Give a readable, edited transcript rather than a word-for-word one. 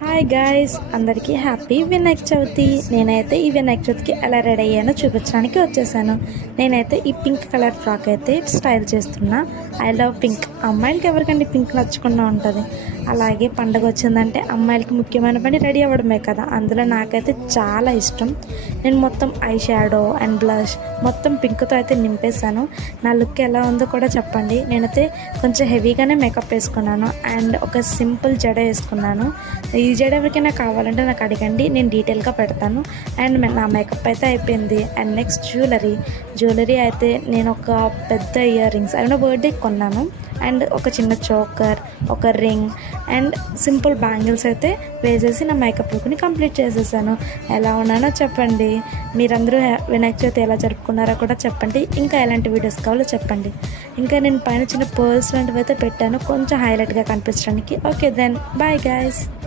Hi guys, అందరికీ happy Vinayaka Chavithi. నేనైతే ఈ వినాయక చవితికి ఎలా రెడీ అయ్యానో చూపించడానికి వచ్చేసాను. నేనైతే ఈ పింక్ కలర్ ఫ్రాక్ అయితే స్టైల్ చేస్తున్నా. I love pink. అమ్మాయిలకి ఎవరికంటే పింక్ నచ్చకుండా ఉంటుంది. అలాగే పండుగ వచ్చిందంటే అమ్మాయిలకి ముఖ్యమైన పని రెడీ అవ్వడమే కదా. అందులో నాకైతే చాలా ఇష్టం. నేను మొత్తం ఐ షాడో అండ్ బ్లష్ మొత్తం పింక్తో అయితే నింపేశాను. నా లుక్ ఎలా ఉందో కూడా చెప్పండి. నేనైతే కొంచెం హెవీగానే మేకప్ వేసుకున్నాను అండ్ ఒక సింపుల్ జడ వేసుకున్నాను. ఈ జడ ఎవరికైనా కావాలంటే నాకు అడగండి, నేను డీటెయిల్గా పెడతాను. అండ్ నా మేకప్ అయితే అయిపోయింది. అండ్ నెక్స్ట్ జ్యువెలరీ అయితే నేను ఒక పెద్ద ఇయర్ రింగ్స్ అయినా బర్త్డేకి కొన్నాను. అండ్ ఒక చిన్న చోకర్, ఒక రింగ్ అండ్ సింపుల్ బ్యాంగిల్స్ అయితే వేసేసి నా మేకప్ లుక్ని కంప్లీట్ చేసేసాను. ఎలా ఉన్నానో చెప్పండి. మీరందరూ వినాయక చవితి ఎలా జరుపుకున్నారో కూడా చెప్పండి. ఇంకా ఎలాంటి వీడియోస్ కావాలో చెప్పండి. ఇంకా నేను పైన చిన్న పర్ల్స్ లాంటివి అయితే పెట్టాను, కొంచెం హైలైట్గా కనిపించడానికి. Okay then bye guys.